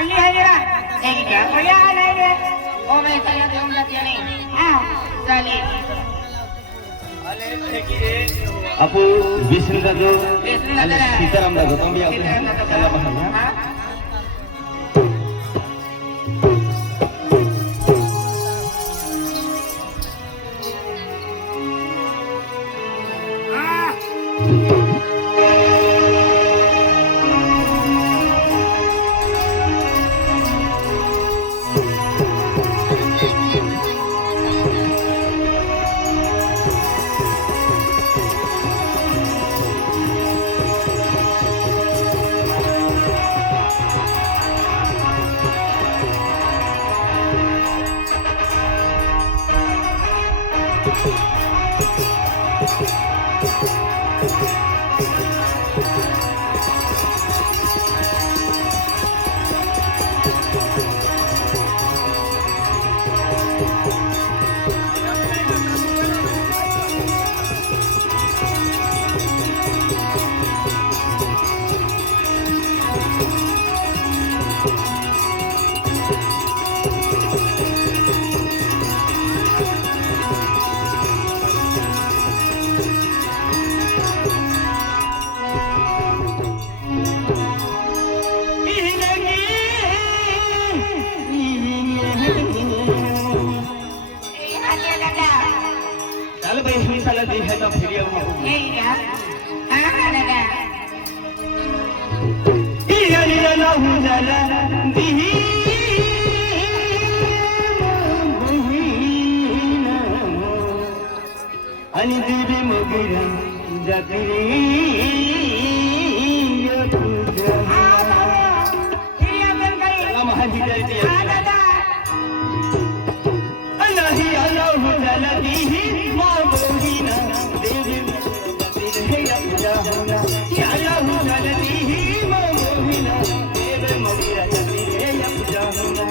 कल्ली है जरा एक क्या कोया नहीं रे ओ मैं चला देऊं जाती नहीं हां चले Apo Wisnu Dago, Sitaram Dago, kami aku dalam bahannya. Ani diri mogira jatiri ya puja. Ini ambil kali. Lama haji dari dia. Ada. Allahi Allahu jaladihi ma mohina devi jatiri ya puja hona. Ya Allahu jaladihi ma mohina devi mogira jatiri ya puja hona.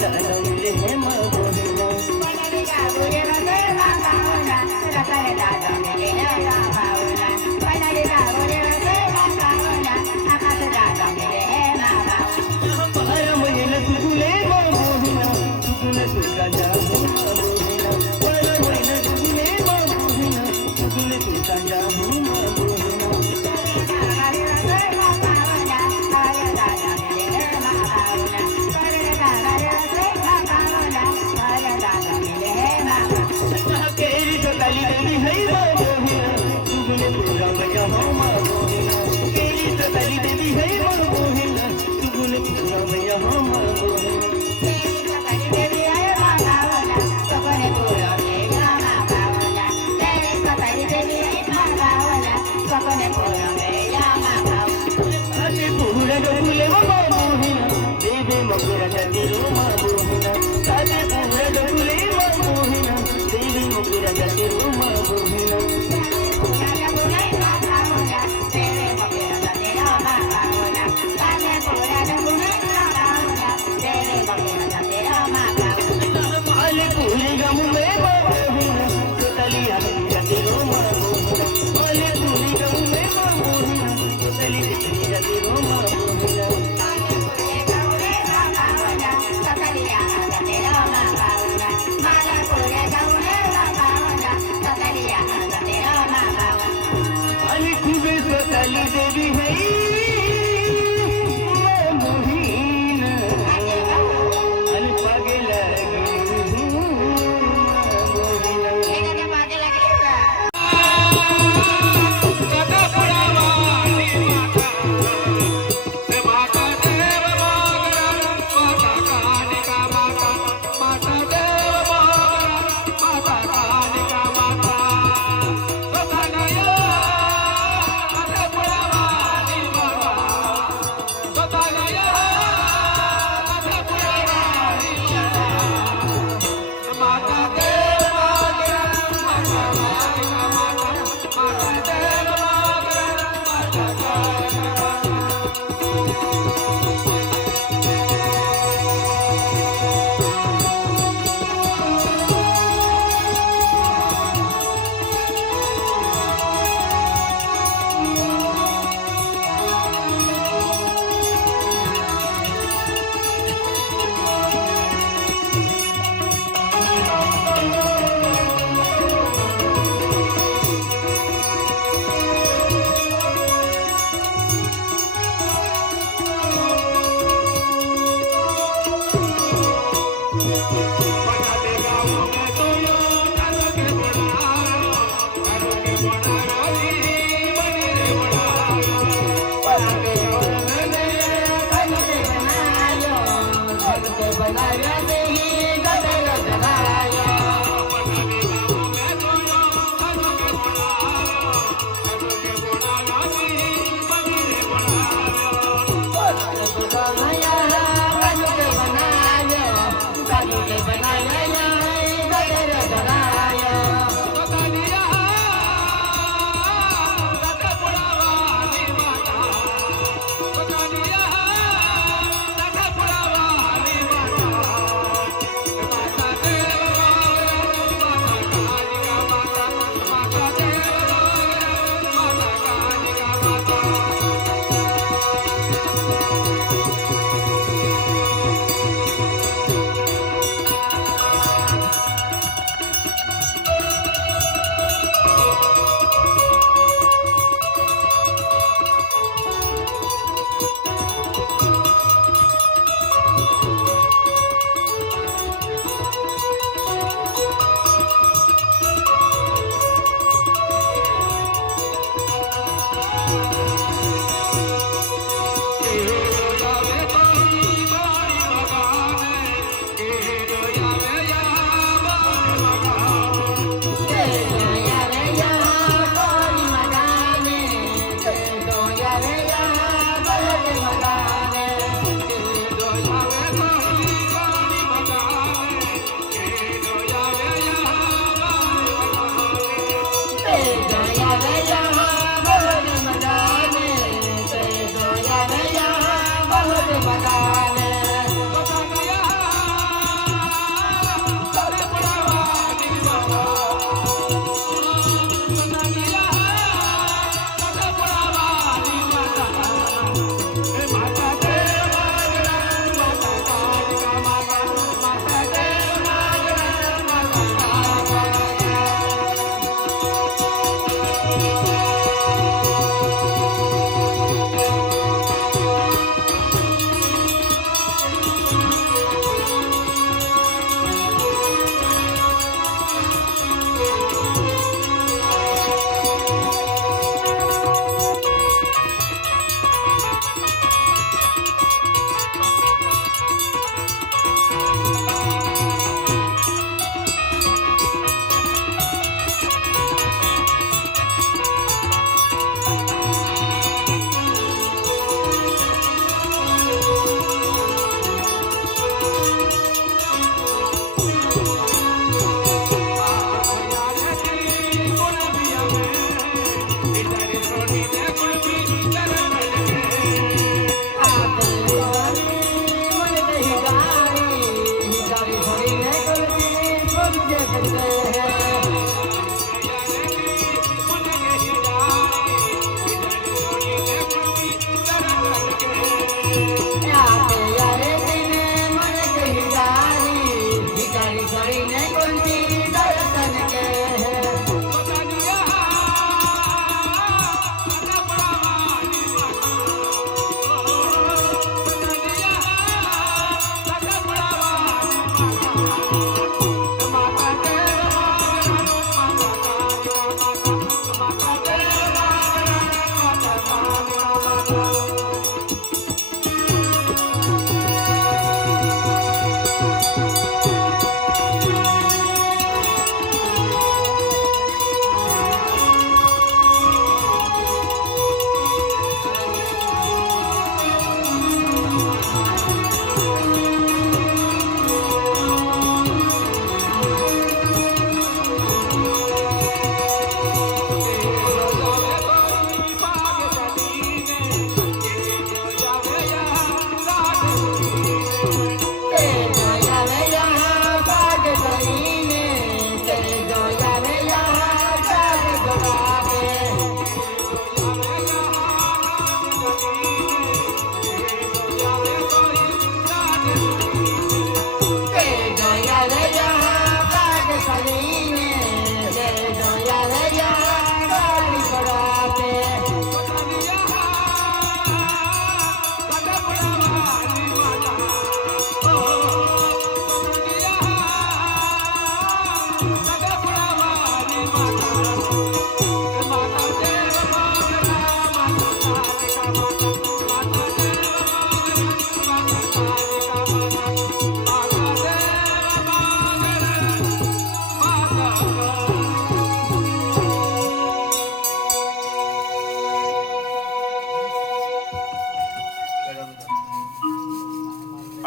दादा मिले हैं माँ मोहिना बनाने का बुरे बसे माता होना रतन दादा मिले हैं माता होना बनाने का बुरे बसे माता होना आकाश दादा मिले हैं माता होना 12 महीने तुझे माँ मोहिना तुझने तुझका जाओ माँ मोहिना 12 महीने तुझे माँ मोहिना तुझने तुझका जाओ माँ मोहिना केरी सताली देवी है माँ मोहिना तुझने पूरा बजा हो माँ मोहिना केरी सताली देवी है माँ मोहिना तुझने पूरा बजा हो माँ मोहिना आते पूरा डोले वो माँ मोहिना देवे मगुरा जाती रो माँ मोहिना आते पूरा डोले माँ मोहिना देवे मगुरा जाती रो माँ मोहिना माले पूरे गम में माँ मोहिना तोतली आने जाती रो माँ मोहिना माले पूरे गम में माँ मोहिना तोतली जाती रो माँ मोहिना अली खूबे सताली देवी है माँ मोहिना अली पागे लगी माँ मोहिना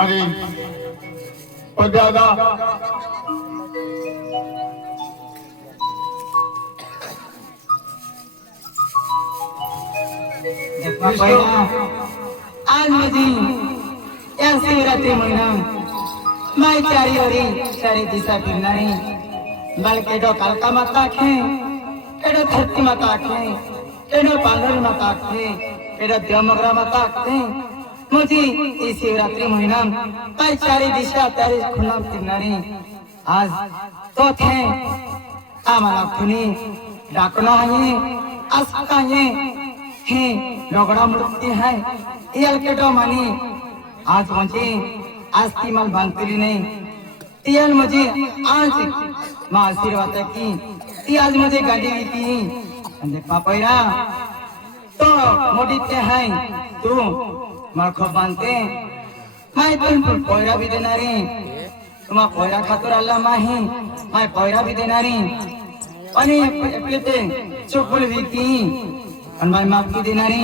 अरे ओ दादा आज माझी या शिवरात्री महिना माय चारी ओरी चारी दिशा फिरणारी बालकेडो कालका माता खे केडो धरती माता खे केडो पांढरी माता खे केडो देवमगरा माता खे मुझी ई शिवरात्री महिना माय चारी दिशा चारी खुना फिरणारी आज तो थे आम्हाला कुणी डाकणं आहे असं काय हे लोगड़ा मूर्ति है ये केटो मानी आज मुझे आज ती माल बांधली नहीं तियाल मुझे आज माँ आशीर्वाद की ती आज मुझे गाड़ी दी थी अंदर पापैरा तो मोटी ते है तू मार खूब बांधते मैं तुम पैरा भी देना रे तुम्हारा पैरा खातर अल्लाह माही मैं पैरा भी देना रे अनि प्लेटे चुपल भी थी और मैं माफ की देनारी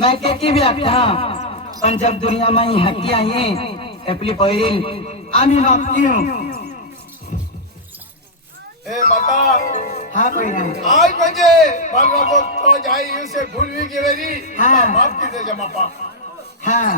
मैं के भी आता पण जब दुनिया में ही हकी आई एपली पहिरील आम्ही माफ की ए माता हाँ कोई नहीं आज म्हणजे बालराजो तो जाई उसे भूलवी गेलेली हाँ। माफ की दे जमापा हाँ